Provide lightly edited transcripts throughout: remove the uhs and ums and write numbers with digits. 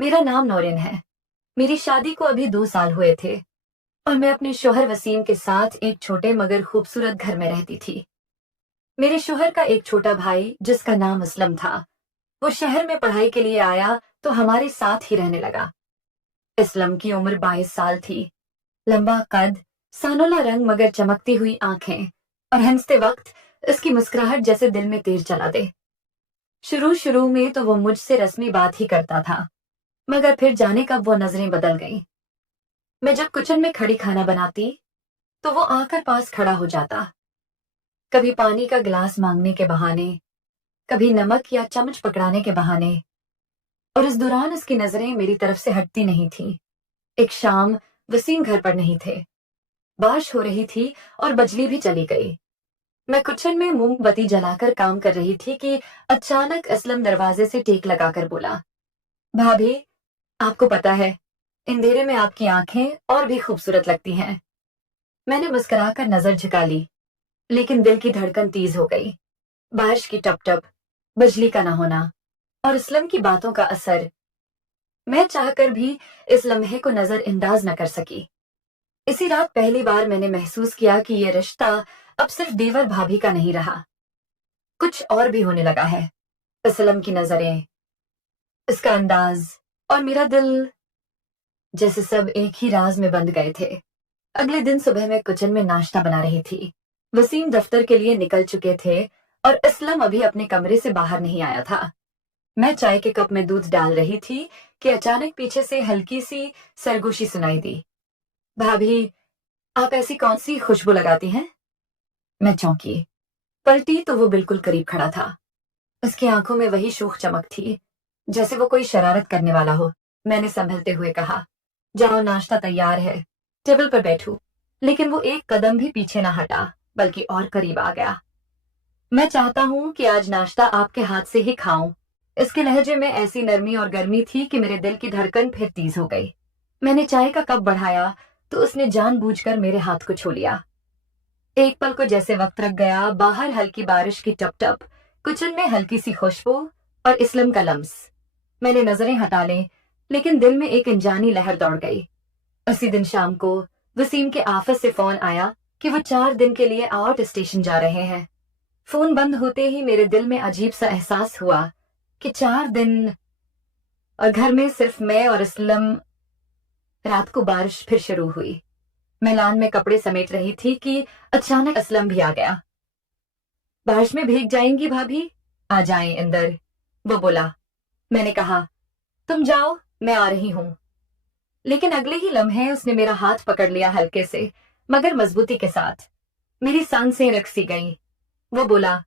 मेरा नाम नौरिन है। मेरी शादी को अभी 2 साल हुए थे और मैं अपने शोहर वसीम के साथ एक छोटे मगर खूबसूरत घर में रहती थी। मेरे शोहर का एक छोटा भाई जिसका नाम असलम था, वो शहर में पढ़ाई के लिए आया तो हमारे साथ ही रहने लगा। असलम की उम्र 22 साल थी। लंबा कद, सानोला रंग मगर चमकती हुई आंखें और हंसते वक्त इसकी मुस्कुराहट जैसे दिल में तीर चला दे। शुरू शुरू में तो वो मुझसे रस्मी बात ही करता था, मगर फिर जाने कब वो नजरें बदल गईं। मैं जब किचन में खड़ी खाना बनाती तो वो आकर पास खड़ा हो जाता, कभी पानी का गिलास मांगने के बहाने, कभी नमक या चम्मच पकड़ाने के बहाने। और इस दौरान उसकी नजरें मेरी तरफ से हटती नहीं थीं। एक शाम वसीम घर पर नहीं थे। बारिश हो रही थी और बिजली भी चली गई। मैं किचन में मोमबत्ती जलाकर काम कर रही थी कि अचानक असलम दरवाजे से टेक लगाकर बोला, भाभी, आपको पता है, अंधेरे में आपकी आंखें और भी खूबसूरत लगती हैं। मैंने मुस्कुराकर नजर झुका ली, लेकिन दिल की धड़कन तेज हो गई। बारिश की टप टप, बिजली का न होना और असलम की बातों का असर। मैं चाहकर भी इस लम्हे को नजरअंदाज न कर सकी। इसी रात पहली बार मैंने महसूस किया कि ये रिश्ता अब सिर्फ देवर भाभी का नहीं रहा, कुछ और भी होने लगा है। असलम की नजरें, इसका अंदाज और मेरा दिल, जैसे सब एक ही राज में बंध गए थे। अगले दिन सुबह मैं किचन में नाश्ता बना रही थी। वसीम दफ्तर के लिए निकल चुके थे और असलम अभी अपने कमरे से बाहर नहीं आया था। मैं चाय के कप में दूध डाल रही थी कि अचानक पीछे से हल्की सी सरगोशी सुनाई दी। भाभी, आप ऐसी कौन सी खुशबू लगाती हैं? मैं चौंकी, पलटी तो वो बिल्कुल करीब खड़ा था। उसकी आंखों में वही शूख चमक थी, जैसे वो कोई शरारत करने वाला हो। मैंने संभलते हुए कहा, जाओ, नाश्ता तैयार है, टेबल पर बैठू। लेकिन वो एक कदम भी पीछे ना हटा, बल्कि और करीब आ गया। मैं चाहता हूँ कि आज नाश्ता आपके हाथ से ही खाऊं। इसके लहजे में ऐसी नरमी और गर्मी थी कि मेरे दिल की धड़कन फिर तेज हो गई। मैंने चाय का कप बढ़ाया तो उसने जानबूझकर मेरे हाथ को छू लिया। एक पल को जैसे वक्त रख गया। बाहर हल्की बारिश की टप टप, किचन में हल्की सी खुशबू और इस्लम का लम्स। मैंने नजरें हटा ली, लेकिन दिल में एक अनजानी लहर दौड़ गई। उसी दिन शाम को वसीम के ऑफिस से फोन आया कि वो 4 दिन के लिए आउट स्टेशन जा रहे हैं। फोन बंद होते ही मेरे दिल में अजीब सा एहसास हुआ कि 4 दिन और घर में सिर्फ मैं और इस्लम। रात को बारिश फिर शुरू हुई। मैं लॉन में कपड़े समेट रही थी कि अचानक असलम भी आ गया। बारिश में भीग जाएंगी भाभी, आ जाएं अंदर, वो बोला। मैंने कहा, तुम जाओ, मैं आ रही हूं। लेकिन अगले ही लम्हे उसने मेरा हाथ पकड़ लिया, हल्के से मगर मजबूती के साथ। मेरी सांसें रक सी गईं। वो बोला,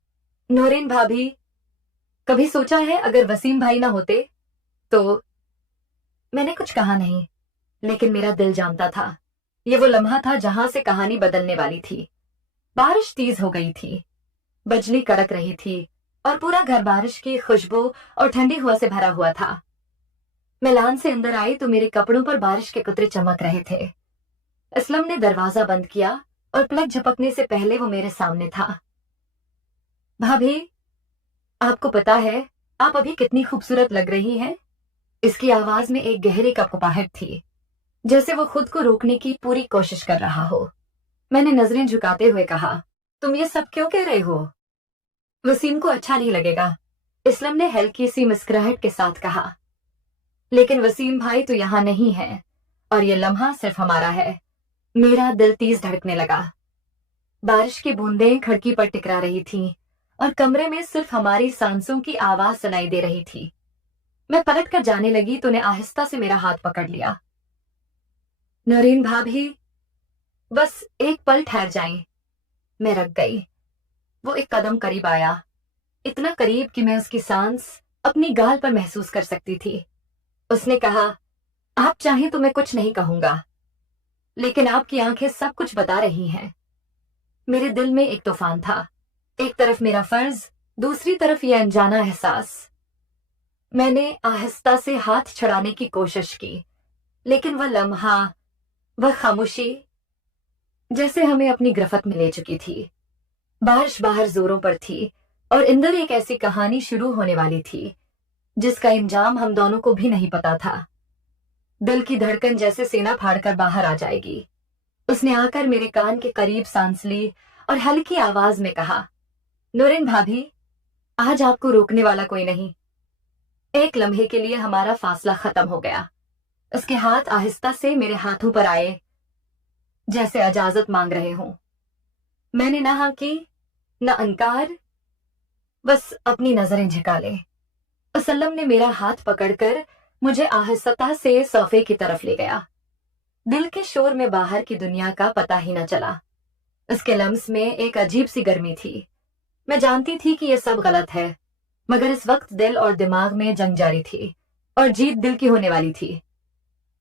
नौरीन भाभी, कभी सोचा है अगर वसीम भाई ना होते तो? मैंने कुछ कहा नहीं, लेकिन मेरा दिल जानता था, ये वो लम्हा था जहां से कहानी बदलने वाली थी। बारिश तेज हो गई थी, बिजली कड़क रही थी और पूरा घर बारिश की खुशबू और ठंडी हवा से भरा हुआ था। मैं लान से अंदर आई तो मेरे कपड़ों पर बारिश के कुतरे चमक रहे थे। असलम ने दरवाजा बंद किया और पलक झपकने से पहले वो मेरे सामने था। भाभी, आपको पता है आप अभी कितनी खूबसूरत लग रही हैं? इसकी आवाज में एक गहरी कपकपाहट थी, जैसे वो खुद को रोकने की पूरी कोशिश कर रहा हो। मैंने नजरें झुकाते हुए कहा, तुम ये सब क्यों कह रहे हो? वसीम को अच्छा नहीं लगेगा, इस्लम ने हल्की सी मुस्कुराहट के साथ कहा। लेकिन वसीम भाई तो यहाँ नहीं है और ये लम्हा सिर्फ हमारा है। मेरा दिल तेज धड़कने लगा। बारिश की बूंदें खिड़की पर टिकरा रही थीं और कमरे में सिर्फ हमारी सांसों की आवाज सुनाई दे रही थी। मैं पलट कर जाने लगी तो ने आहिस्ता से मेरा हाथ पकड़ लिया। नौरीन भाभी, बस एक पल ठहर जाएं। मैं रक गई। वो एक कदम करीब आया, इतना करीब कि मैं उसकी सांस अपनी गाल पर महसूस कर सकती थी। उसने कहा, आप चाहें तो मैं कुछ नहीं कहूंगा, लेकिन आपकी आंखें सब कुछ बता रही हैं। मेरे दिल में एक तूफान था, एक तरफ मेरा फर्ज, दूसरी तरफ यह अनजाना एहसास। मैंने आहिस्ता से हाथ छुड़ाने की कोशिश की, लेकिन वह लम्हा, वह खामोशी जैसे हमें अपनी गिरफ्त में ले चुकी थी। बारिश बाहर जोरों पर थी और अंदर एक ऐसी कहानी शुरू होने वाली थी जिसका इंजाम हम दोनों को भी नहीं पता था। दिल की धड़कन जैसे सीना फाड़कर बाहर आ जाएगी। उसने आकर मेरे कान के करीब सांस ली और हल्की आवाज में कहा, नूरिन भाभी, आज आपको रोकने वाला कोई नहीं। एक लम्हे के लिए हमारा फासला खत्म हो गया। उसके हाथ आहिस्ता से मेरे हाथों पर आए, जैसे इजाजत मांग रहे हों। मैंने न हाँ की, न इनकार, बस अपनी नजरें झुका ले। असलम ने मेरा हाथ पकड़कर मुझे आहिस्ता से सोफे की तरफ ले गया। दिल के शोर में बाहर की दुनिया का पता ही न चला। उसके लम्स में एक अजीब सी गर्मी थी। मैं जानती थी कि यह सब गलत है, मगर इस वक्त दिल और दिमाग में जंग जारी थी और जीत दिल की होने वाली थी।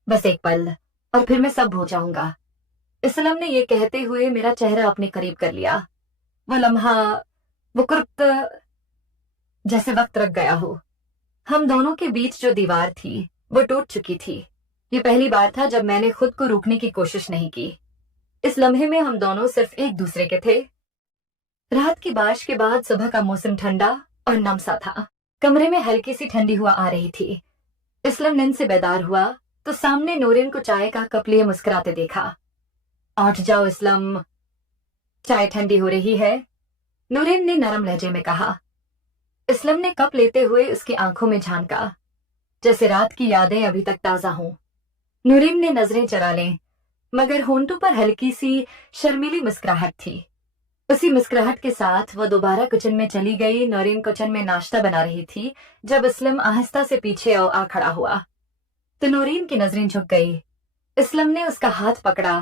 बस एक पल और फिर मैं सब भूल जाऊंगा। इसलम ने यह कहते हुए मेरा चेहरा अपने करीब कर लिया। वो लम्हा, वो कुर्त, जैसे वक्त रख गया हो। हम दोनों के बीच जो दीवार थी वो टूट चुकी थी। ये पहली बार था जब मैंने खुद को रोकने की कोशिश नहीं की। इस लम्हे में हम दोनों सिर्फ एक दूसरे के थे। रात की बारिश के बाद सुबह का मौसम ठंडा और नम सा था। कमरे में हल्की सी ठंडी हवा आ रही थी। इसलम नींद से बेदार हुआ तो सामने नूरिन को चाय का कप लिए मुस्कुराते देखा। उठ जाओ इसलम, चाय ठंडी हो रही है, नूरिन ने नरम लहजे में कहा। इसलम ने कप लेते हुए उसकी आंखों में झांका, जैसे रात की यादें अभी तक ताजा हों। नूरिन ने नजरें चरा लें, मगर होंठों पर हल्की सी शर्मीली मुस्कुराहट थी। उसी मुस्कुराहट के साथ वो दोबारा किचन में चली गई। नूरिन किचन में नाश्ता बना रही थी जब इसलम आहिस्ता से पीछे आ खड़ा हुआ तो नूरिन की नजरें झुक गई। इसलम ने उसका हाथ पकड़ा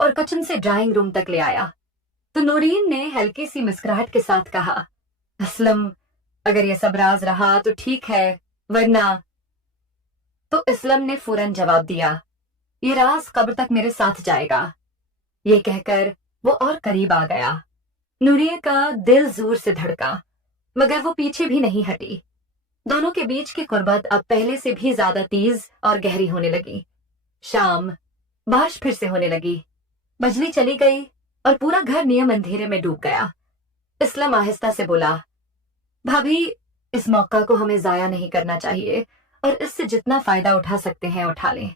और किचन से ड्राइंग रूम तक ले आया तो नूरिन ने हल्की सी मुस्कुराहट के साथ कहा, इसलम, अगर ये सब राज रहा तो ठीक है, वरना। तो इसलम ने फौरन जवाब दिया, ये राज कब्र तक मेरे साथ जाएगा। ये कहकर वो और करीब आ गया। नूरिया का दिल जोर से धड़का, मगर वो पीछे भी नहीं हटी। दोनों के बीच की कुर्बत अब पहले से भी ज्यादा तेज और गहरी होने लगी। शाम, बारिश फिर से होने लगी। बिजली चली गई और पूरा घर नियम अंधेरे में डूब गया। इसलम आहिस्ता से बोला, भाभी, इस मौका को हमें जाया नहीं करना चाहिए और इससे जितना फायदा उठा सकते हैं उठा लें।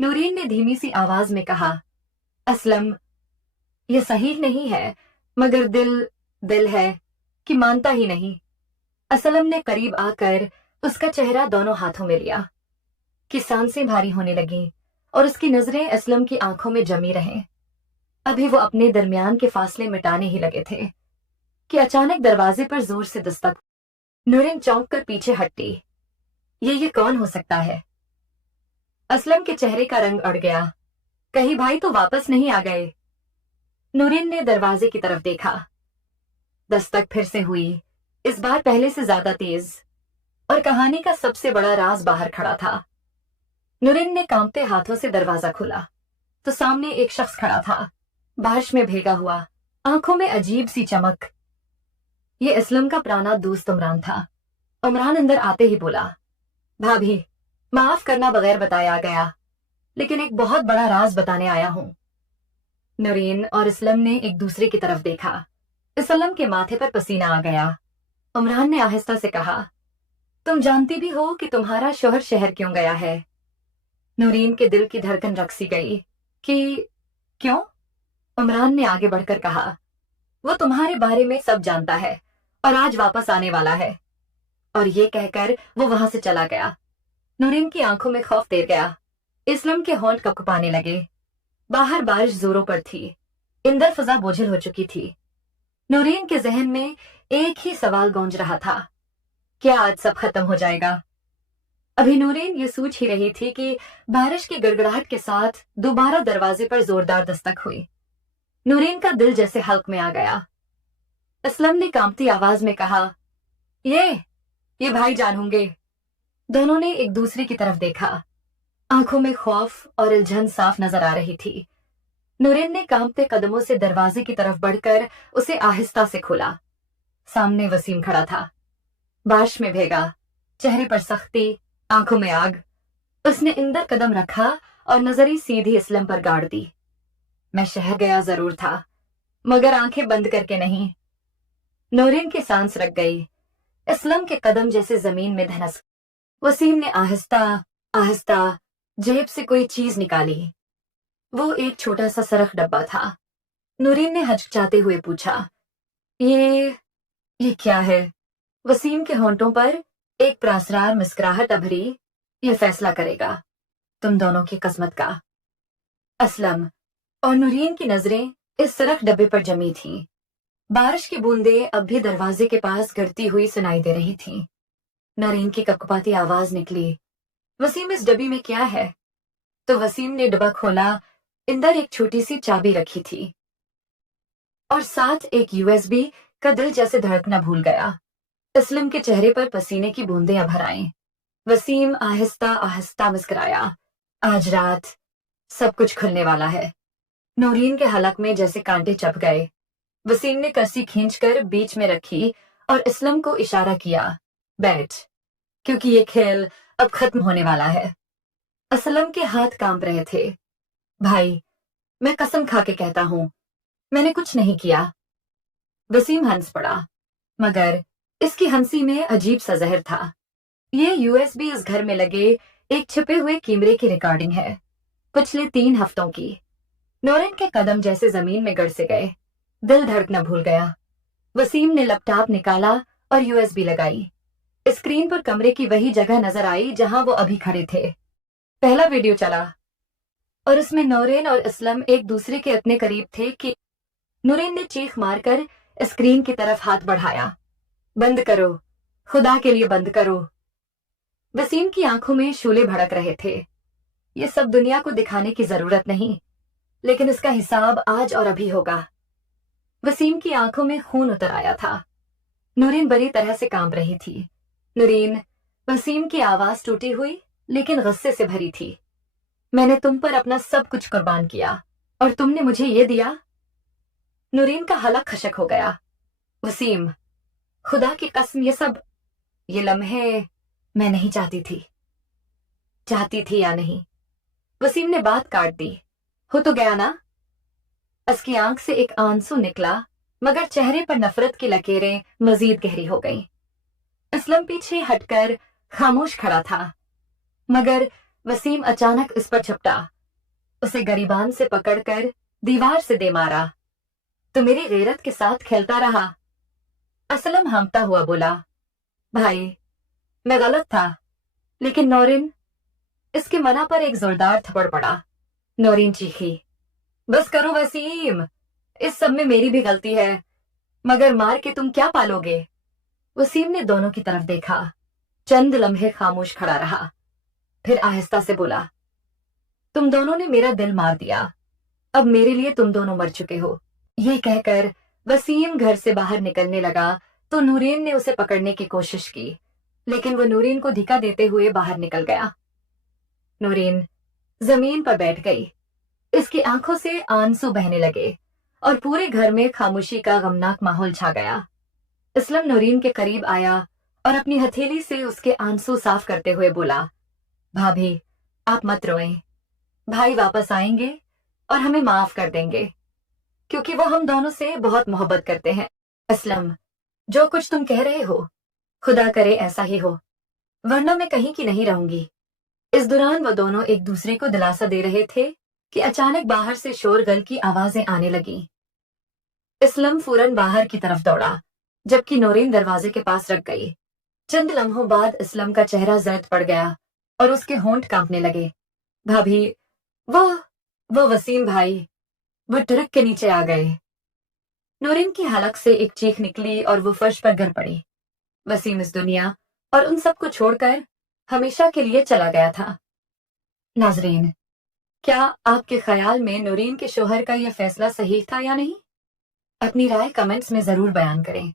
नूरीन ने धीमी सी आवाज में कहा, असलम, यह सही नहीं है, मगर दिल है कि मानता ही नहीं। असलम ने करीब आकर उसका चेहरा दोनों हाथों में लिया कि सांसें भारी होने लगी और उसकी नजरें असलम की आंखों में जमी रहें। अभी वो अपने दरमियान के फासले मिटाने ही लगे थे कि अचानक दरवाजे पर जोर से दस्तक। नूरिन चौंक कर पीछे हटी। ये कौन हो सकता है? असलम के चेहरे का रंग अड़ गया। कहीं भाई तो वापस नहीं आ गए? नूरिन ने दरवाजे की तरफ देखा। दस्तक फिर से हुई, इस बार पहले से ज्यादा तेज, और कहानी का सबसे बड़ा राज बाहर खड़ा था। नूरिन ने कांपते हाथों से दरवाजा खोला तो सामने एक शख्स खड़ा था, बारिश में भीगा हुआ, आंखों में अजीब सी चमक। ये असलम का पुराना दोस्त उमरान था। उमरान अंदर आते ही बोला, भाभी, माफ करना बगैर बताए आ गया, लेकिन एक बहुत बड़ा राज बताने आया हूं। नूरीन और इसलम ने एक दूसरे की तरफ देखा। इसलम के माथे पर पसीना आ गया। उमरान ने आहिस्ता से कहा, तुम जानती भी हो कि तुम्हारा शौहर शहर क्यों गया है? नूरीन के दिल की धड़कन रकसी गई कि क्यों? उमरान ने आगे बढ़कर कहा, वो तुम्हारे बारे में सब जानता है और आज वापस आने वाला है। और ये कहकर वो वहां से चला गया। नूरिन की आंखों में खौफ तैर गया। इसलम के होंठ कपकपाने लगे। बाहर बारिश जोरों पर थी। इंदर फजा बोझिल हो चुकी थी। नूरिन के जहन में एक ही सवाल गूंज रहा था, क्या आज सब खत्म हो जाएगा? अभी नूरिन ये सोच ही रही थी कि बारिश की गड़गड़ाहट के साथ दोबारा दरवाजे पर जोरदार दस्तक हुई। नूरिन का दिल जैसे हल्क में आ गया। असलम ने कांपती आवाज में कहा, ये भाईजान होंगे। दोनों ने एक दूसरे की तरफ देखा। आंखों में खौफ और उलझन साफ नजर आ रही थी। नूरिन ने कांपते कदमों से दरवाजे की तरफ बढ़कर उसे आहिस्ता से खोला। सामने वसीम खड़ा था, बारिश में भीगा, चेहरे पर सख्ती, आंखों में आग। उसने इंदर कदम रखा और नजरी सीधी इसलम पर गाड़ दी। मैं शहर गया जरूर था, मगर आंखें बंद करके नहीं। नूरिन की सांस रक गई। اسلم کے قدم جیسے زمین میں دھنس۔ وسیم نے آہستہ آہستہ جیب سے کوئی چیز نکالی۔ وہ ایک چھوٹا سا سرخ ڈبہ تھا۔ نورین نے ہچکچاتے ہوئے پوچھا، یہ کیا ہے؟ وسیم کے ہونٹوں پر ایک پراسرار مسکراہٹ ابھری۔ یہ فیصلہ کرے گا تم دونوں کی قسمت کا۔ اسلم اور نورین کی نظریں اس سرخ ڈبے پر جمی تھیں۔ بارش کی بوندیں اب بھی دروازے کے پاس گرتی ہوئی سنائی دے رہی تھیں۔ نورین کی کپکپاتی آواز نکلی، وسیم اس ڈبی میں کیا ہے؟ تو وسیم نے ڈبہ کھولا۔ اندر ایک چھوٹی سی چابی رکھی تھی اور ساتھ ایک USB کا دل جیسے دھڑکنا بھول گیا۔ اسلم کے چہرے پر پسینے کی بوندیں ابھر آئیں۔ وسیم آہستہ آہستہ مسکرایا، آج رات سب کچھ کھلنے والا ہے۔ نورین کے حلق میں جیسے کانٹے چبھ گئے۔ وسیم نے کرسی کھینچ کر بیچ میں رکھی اور اسلم کو اشارہ کیا، بیٹھ، کیونکہ یہ کھیل اب ختم ہونے والا ہے۔ اسلم کے ہاتھ کانپ رہے تھے۔ بھائی، میں قسم کھا کے کہتا ہوں، میں نے کچھ نہیں کیا۔ وسیم ہنس پڑا، مگر اس کی ہنسی میں عجیب سا زہر تھا۔ یہ USB اس گھر میں لگے ایک چھپے ہوئے کیمرے کی ریکارڈنگ ہے، پچھلے 3 ہفتوں کی۔ نورین کے قدم جیسے زمین میں گڑ سے گئے، دل دھڑکنا بھول گیا۔ وسیم نے لیپ ٹاپ نکالا اور USB لگائی۔ اسکرین پر کمرے کی وہی جگہ نظر آئی جہاں وہ ابھی کھڑے تھے۔ پہلا ویڈیو چلا اور اس میں نورین اور اسلم ایک دوسرے کے اتنے قریب تھے کہ نورین نے چیخ مار کر اسکرین کی طرف ہاتھ بڑھایا، بند کرو، خدا کے لیے بند کرو۔ وسیم کی آنکھوں میں شعلے بھڑک رہے تھے۔ یہ سب دنیا کو دکھانے کی ضرورت نہیں، لیکن اس کا حساب آج اور ابھی ہوگا۔ وسیم کی آنکھوں میں خون اتر آیا تھا۔ نورین بری طرح سے کانپ رہی تھی۔ نورین، وسیم کی آواز ٹوٹی ہوئی لیکن غصے سے بھری تھی، میں نے تم پر اپنا سب کچھ قربان کیا اور تم نے مجھے یہ دیا؟ نورین کا حلق خشک ہو گیا۔ وسیم، خدا کی قسم، یہ لمحے میں نہیں چاہتی تھی یا نہیں؟ وسیم نے بات کاٹ دی، ہو تو گیا نا؟ اس کی آنکھ سے ایک آنسو نکلا، مگر چہرے پر نفرت کی لکیریں مزید گہری ہو گئیں۔ اسلم پیچھے ہٹ کر خاموش کھڑا تھا، مگر وسیم اچانک اس پر جھپٹا، اسے گریبان سے پکڑ کر دیوار سے دے مارا۔ تو میری غیرت کے ساتھ کھیلتا رہا؟ اسلم ہانپتا ہوا بولا، بھائی میں غلط تھا، لیکن نورین۔ اس کے منہ پر ایک زوردار تھپڑ پڑا۔ نورین چیخی، بس کرو وسیم، اس سب میں میری بھی غلطی ہے، مگر مار کے تم کیا پالو گے؟ وسیم نے دونوں کی طرف دیکھا، چند لمحے خاموش کھڑا رہا، پھر آہستہ سے بولا، تم دونوں نے میرا دل مار دیا، اب میرے لیے تم دونوں مر چکے ہو۔ یہ کہہ کر وسیم گھر سے باہر نکلنے لگا تو نورین نے اسے پکڑنے کی کوشش کی، لیکن وہ نورین کو دھکا دیتے ہوئے باہر نکل گیا۔ نورین زمین پر بیٹھ گئی، اس کی آنکھوں سے آنسو بہنے لگے اور پورے گھر میں خاموشی کا غمناک ماحول چھا گیا۔ اسلم نورین کے قریب آیا اور اپنی ہتھیلی سے اس کے آنسو صاف کرتے ہوئے بولا، بھابھی آپ مت روئیں، بھائی واپس آئیں گے اور ہمیں معاف کر دیں گے، کیونکہ وہ ہم دونوں سے بہت محبت کرتے ہیں۔ اسلم، جو کچھ تم کہہ رہے ہو خدا کرے ایسا ہی ہو، ورنہ میں کہیں کی نہیں رہوں گی۔ اس دوران وہ دونوں ایک دوسرے کو دلاسا دے رہے تھے کہ اچانک باہر سے شور غل کی آوازیں آنے لگیں۔ اسلم فوراً باہر کی طرف دوڑا، جبکہ نورین دروازے کے پاس رک گئی۔ چند لمحوں بعد اسلم کا چہرہ زرد پڑ گیا اور اس کے ہونٹ کانپنے لگے۔ بھابھی، وہ وسیم بھائی، وہ ٹرک کے نیچے آ گئے۔ نورین کی حلق سے ایک چیخ نکلی اور وہ فرش پر گر پڑی۔ وسیم اس دنیا اور ان سب کو چھوڑ کر ہمیشہ کے لیے چلا گیا تھا۔ ناظرین، کیا آپ کے خیال میں نورین کے شوہر کا یہ فیصلہ صحیح تھا یا نہیں؟ اپنی رائے کمنٹس میں ضرور بیان کریں۔